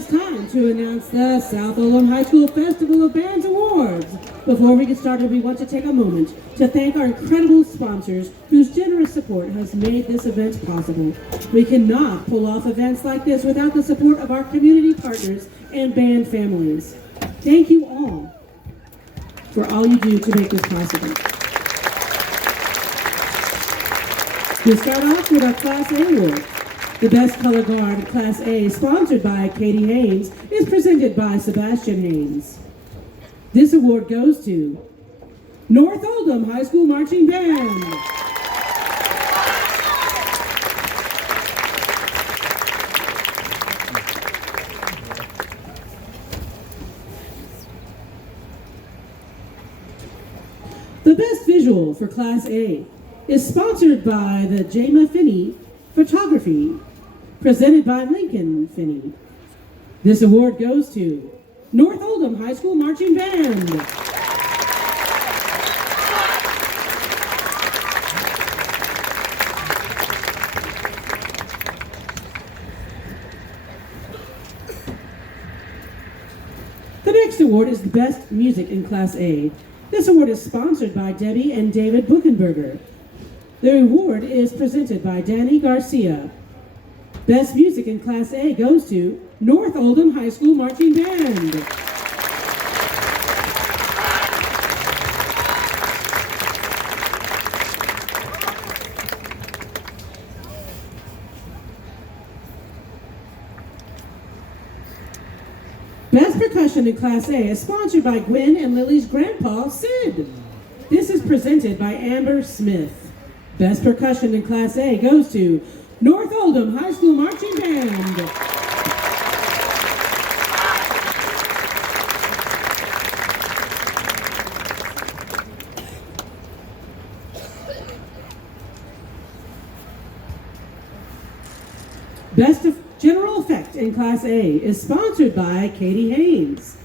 It's time to announce the South Oldham High School Festival of Bands Awards. Before we get started, we want to take a moment to thank our incredible sponsors whose generous support has made this event possible. We cannot pull off events like this without the support of our community partners and band families. Thank you all for all you do to make this possible. We'll start off with our Class A award. The Best Color Guard Class A, sponsored by Katie Haynes, is presented by Sebastian Haynes. This award goes to North Oldham High School Marching Band. The Best Visual for Class A is sponsored by the Jama Finney Photography, presented by Lincoln Finney. This award goes to North Oldham High School Marching Band. The next award is the Best Music in Class A. This award is sponsored by Debbie and David Buchenberger. The award is presented by Danny Garcia. Best Music in Class A goes to North Oldham High School Marching Band. Best Percussion in Class A is sponsored by Gwen and Lily's grandpa, Sid. This is presented by Amber Smith. Best Percussion in Class A goes to North Oldham High School Marching Band. Best General Effect in Class A is sponsored by Katie Haynes.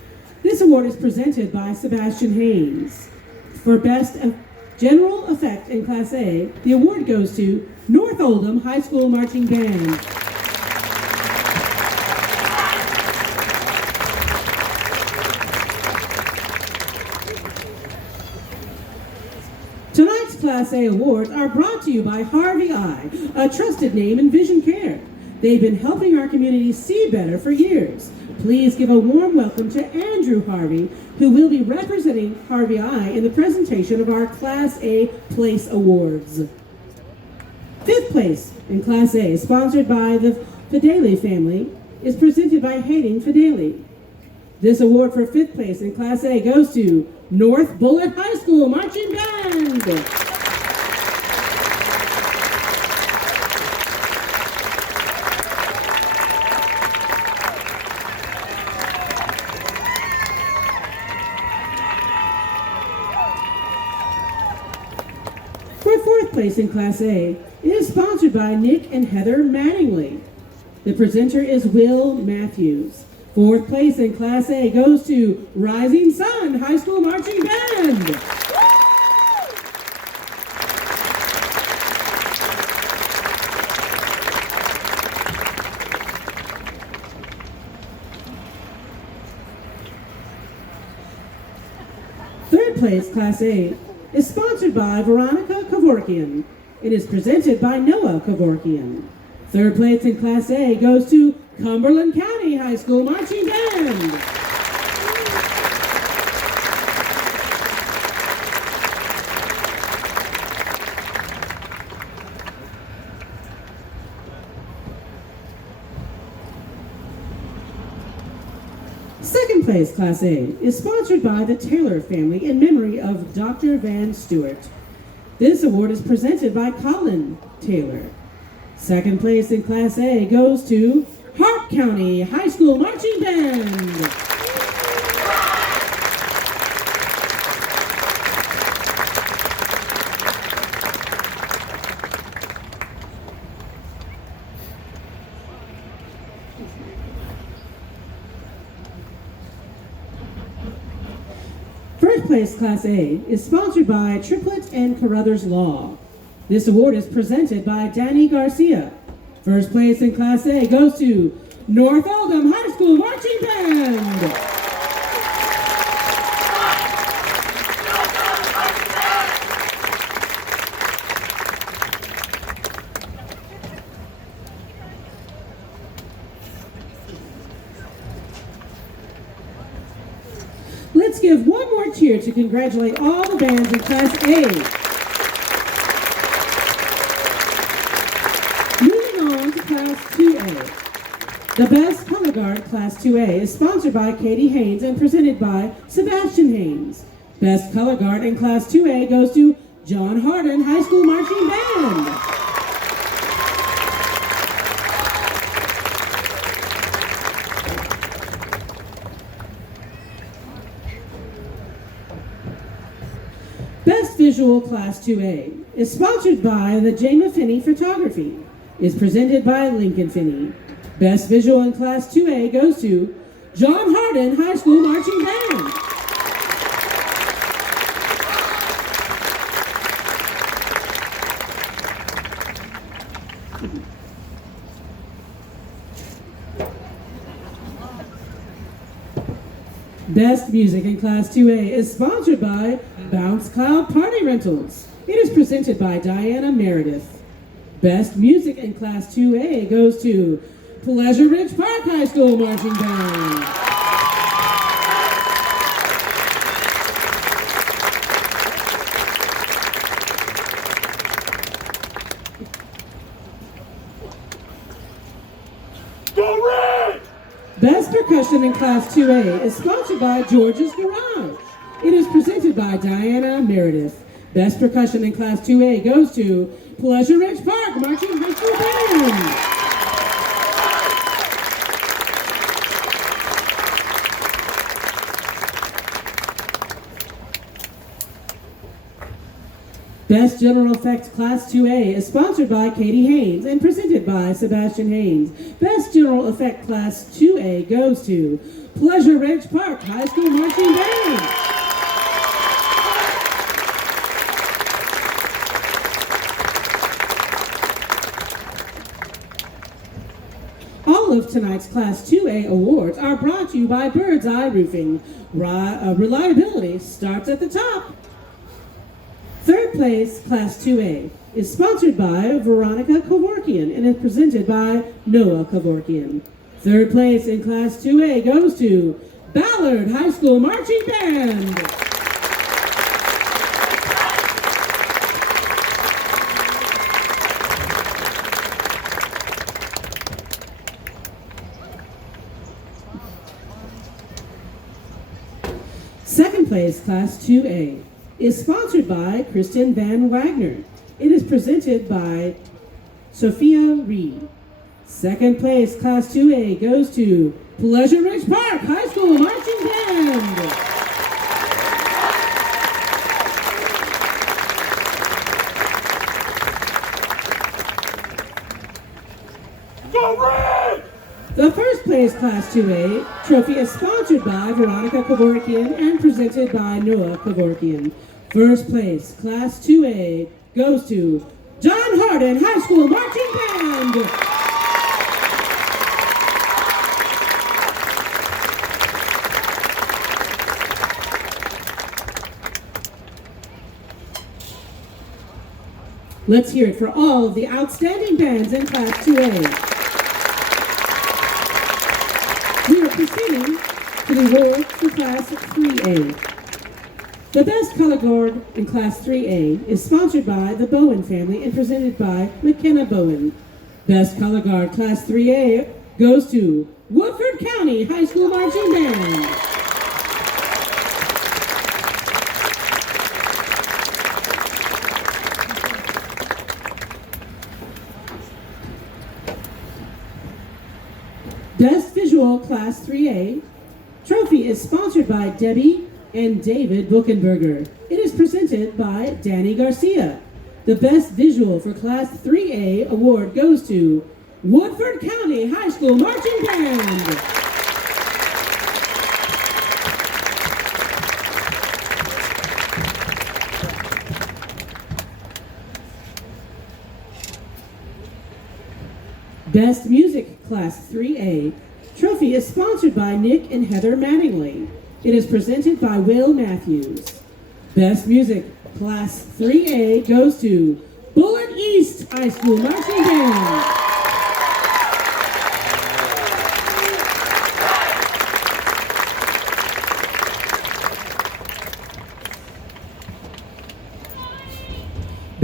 This award is presented by Sebastian Haynes. For Best General Effect in Class A, the award goes to North Oldham High School Marching Band. Tonight's Class A awards are brought to you by Harvey Eye, a trusted name in vision care. They've been helping our community see better for years. Please give a warm welcome to Andrew Harvey, who will be representing Harvey Eye in the presentation of our Class A Place Awards. Fifth place in Class A, sponsored by the Fideli family, is presented by Hayden Fideli. This award for fifth place in Class A goes to North Bullitt High School Marching Band. For fourth place in Class A, it is sponsored by Nick and Heather Mattingly. The presenter is Will Matthews. Fourth place in Class A goes to Rising Sun High School Marching Band. Third place, Class A, is sponsored by Veronica Kevorkian. It is presented by Noah Kevorkian. Third place in Class A goes to Cumberland County High School Marching Band. Second place, Class A, is sponsored by the Taylor family in memory of Dr. Van Stewart. This award is presented by Colin Taylor. Second place in Class A goes to Hart County High School Marching Band. First place Class A is sponsored by Triplett and Carruthers Law. This award is presented by Danny Garcia. First place in Class A goes to North Oldham High School Marching Let's give one more cheer to congratulate all the bands in Class A. Moving on to Class 2A. The Best Color Guard Class 2A is sponsored by Katie Haynes and presented by Sebastian Haynes. Best Color Guard in Class 2A goes to John Hardin High School Marching Band. Best Visual Class 2A is sponsored by the Jama Finney Photography. Is presented by Lincoln Finney. Best Visual in Class 2A goes to John Hardin High School Marching Band. Best Music in Class 2A is sponsored by Bounce Cloud Party Rentals. It is presented by Diana Meredith. Best Music in Class 2A goes to Pleasure Ridge Park High School Marching Band. Best Percussion in Class 2A is sponsored by George's Garage. It is presented by Diana Meredith. Best Percussion in Class 2A goes to Pleasure Ridge Park Marching High School Band. Best General Effects Class 2A is sponsored by Katie Haynes and presented by Sebastian Haynes. Best General Effect Class 2A goes to Pleasure Ridge Park High School Marching Band. All of tonight's Class 2A awards are brought to you by Bird's Eye Roofing. Reliability starts at the top. Third place, Class 2A, is sponsored by Veronica Kevorkian and is presented by Noah Kevorkian. Third place in Class 2A goes to Ballard High School Marching Band. Second place, Class 2A, is sponsored by Kristen Van Wagner. It is presented by Sophia Reed. Second place, Class 2A, goes to Pleasure Ridge Park High School Marching Band. Go Red! The first place Class 2A trophy is sponsored by Veronica Kevorkian and presented by Noah Kevorkian. First place Class 2A goes to John Hardin High School Marching Band. Let's hear it for all of the outstanding bands in Class 2A. We are proceeding to the award for Class 3A. The Best Color Guard in Class 3A is sponsored by the Bowen family and presented by McKenna Bowen. Best Color Guard Class 3A goes to Woodford County High School Marching Band. Best Visual Class 3A trophy is sponsored by Debbie and David Buchenberger. It is presented by Danny Garcia. The Best Visual for Class 3A award goes to Woodford County High School Marching Band. Best Music Class 3A trophy is sponsored by Nick and Heather Mattingly. It is presented by Will Matthews. Best Music Class 3A goes to Bullitt East High School Marching Band.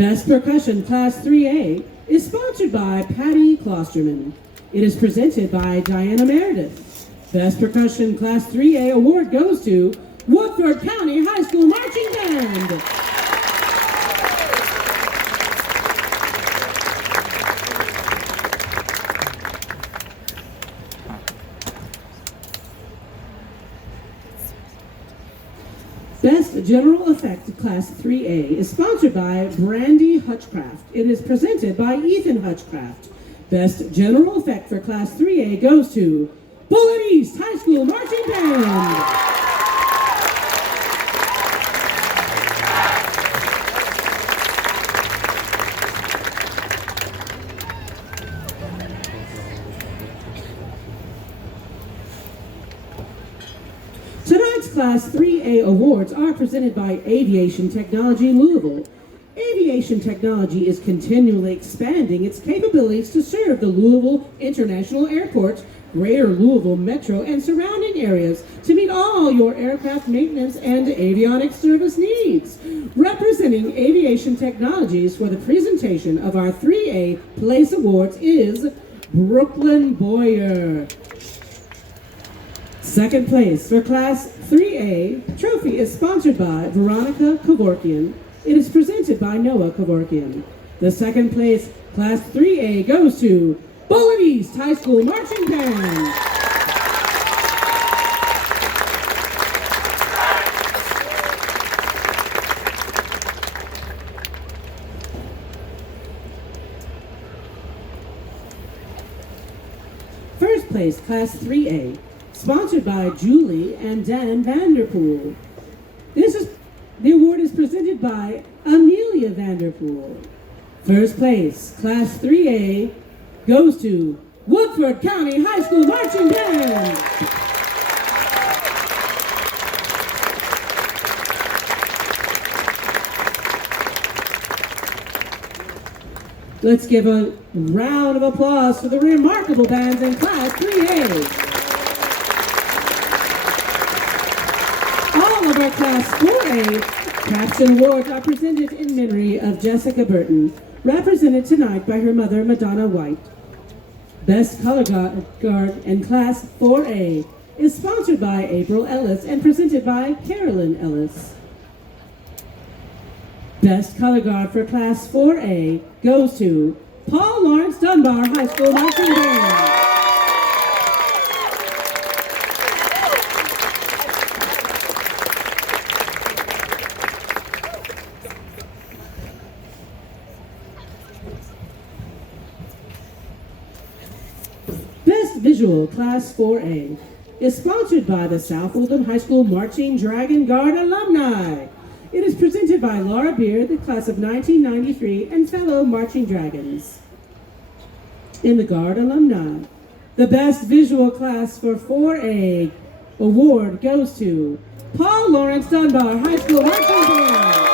Best Percussion Class 3A is sponsored by Patty Klosterman. It is presented by Diana Meredith. Best Percussion Class 3A award goes to Woodford County High School Marching Band. Best General Effect Class 3A is sponsored by Brandy Hutchcraft. It is presented by Ethan Hutchcraft. Best General Effect for Class 3A goes to Bullitt East High School Marching Band. Tonight's Class 3A awards are presented by Aviation Technology Louisville. Aviation Technology is continually expanding its capabilities to serve the Louisville International Airport, Greater Louisville Metro, and surrounding areas to meet all your aircraft maintenance and avionics service needs. Representing Aviation Technologies for the presentation of our 3A Place Awards is Brooklyn Boyer. Second place for Class 3A trophy is sponsored by Veronica Kevorkian. It is presented by Noah Kevorkian. The second place Class 3A goes to Bullitt East High School Marching Band. First place Class 3A, sponsored by Julie and Dan Vanderpool. The award is presented by Amelia Vanderpool. First place, Class 3A, goes to Woodford County High School Marching Band. Let's give a round of applause for the remarkable bands in Class 3A. All of our Class 4A Caption Awards are presented in memory of Jessica Burton, represented tonight by her mother, Madonna White. Best Color Guard in Class 4A is sponsored by April Ellis and presented by Carolyn Ellis. Best Color Guard for Class 4A goes to Paul Laurence Dunbar High School Marching Band. Best Visual Class 4A is sponsored by the South Oldham High School Marching Dragon Guard alumni. It is presented by Laura Beard, the class of 1993, and fellow Marching Dragons. In the Guard alumni, the Best Visual Class for 4A award goes to Paul Laurence Dunbar High School Marching Band.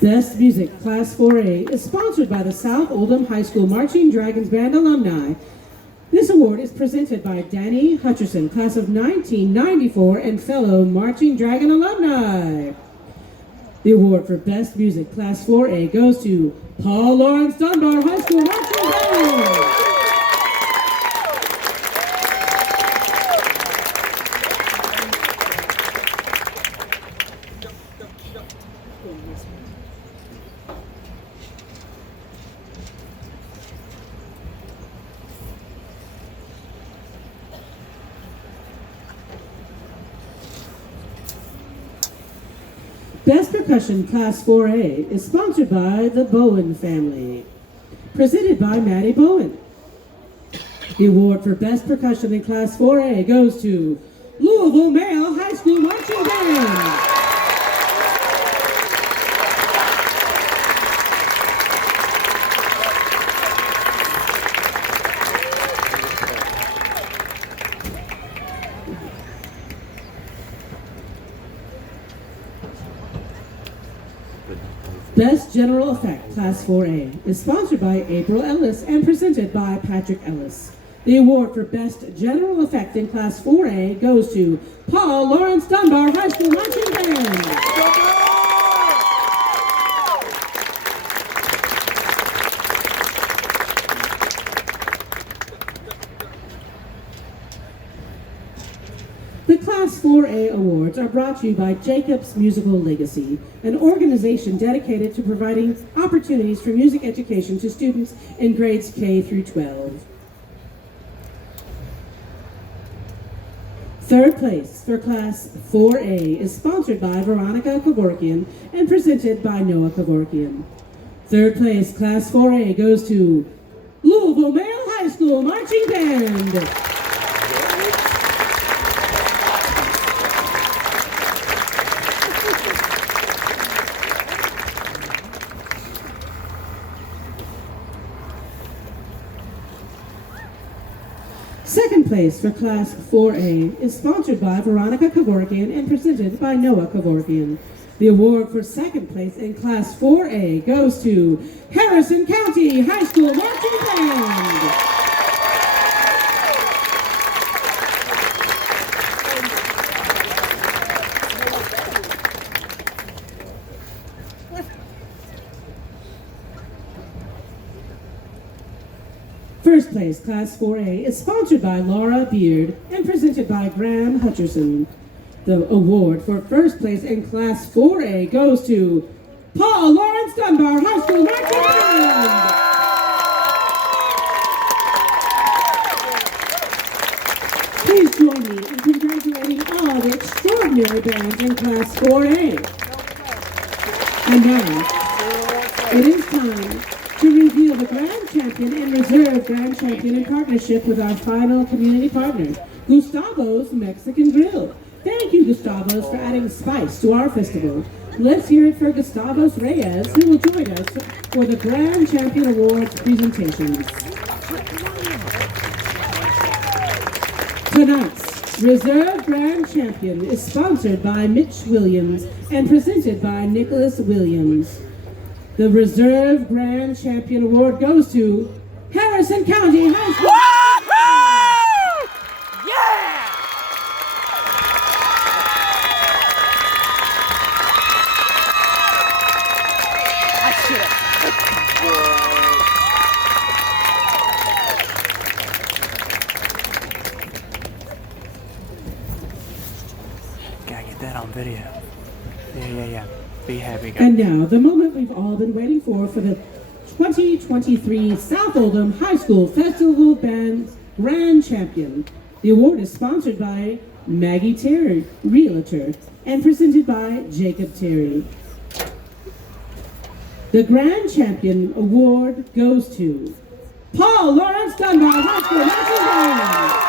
Best Music Class 4A is sponsored by the South Oldham High School Marching Dragons Band alumni. This award is presented by Danny Hutcherson, class of 1994, and fellow Marching Dragon alumni. The award for Best Music Class 4A goes to Paul Laurence Dunbar High School Marching Band. Best Percussion Class 4A is sponsored by the Bowen family, presented by Maddie Bowen. The award for Best Percussion in Class 4A goes to Louisville Male High School Marching Band. Best General Effect, Class 4A, is sponsored by April Ellis and presented by Patrick Ellis. The award for Best General Effect in Class 4A goes to Paul Laurence Dunbar High School Marching Band. The Class 4A awards are brought to you by Jacob's Musical Legacy, an organization dedicated to providing opportunities for music education to students in grades K through 12. Third place for Class 4A is sponsored by Veronica Kevorkian and presented by Noah Kevorkian. Third place, Class 4A, goes to Louisville Male High School Marching Band. Second place for Class 4A is sponsored by Veronica Kevorkian and presented by Noah Kevorkian. The award for second place in Class 4A goes to Harrison County High School Marching Band. First place, Class 4A, is sponsored by Laura Beard and presented by Graham Hutcherson. The award for first place in Class 4A goes to Paul Laurence Dunbar High School Marching Band. Please join me in congratulating all the extraordinary bands in Class 4A. And now, it is time to reveal the Grand Champion and Reserve Grand Champion in partnership with our final community partner, Gustavo's Mexican Grill. Thank you, Gustavo's, for adding spice to our festival. Let's hear it for Gustavos Reyes, who will join us for the Grand Champion Awards presentations. Tonight's Reserve Grand Champion is sponsored by Mitch Williams and presented by Nicholas Williams. The Reserve Grand Champion Award goes to Harrison County High School. Yeah! That's it. Gotta get that on video. Yeah. Be happy, guys. And now, the moment we've all been waiting for the 2023 South Oldham High School Festival Band Grand Champion. The award is sponsored by Maggie Terry, Realtor, and presented by Jacob Terry. The Grand Champion Award goes to Paul Laurence Dunbar High School Marching Band.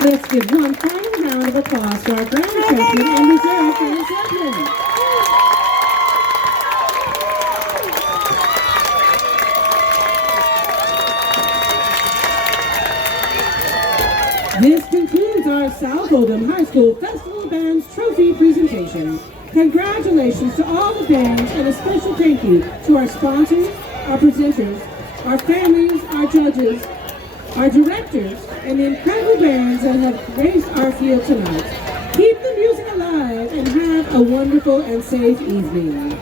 Let's give one final round of applause to our Grand Champion and Reserve Grand Champion. This concludes our South Oldham High School Festival Band's trophy presentation. Congratulations to all the bands and a special thank you to our sponsors, our presenters, our families, our judges, our directors, and the incredible bands that have graced our field tonight. Keep the music alive and have a wonderful and safe evening.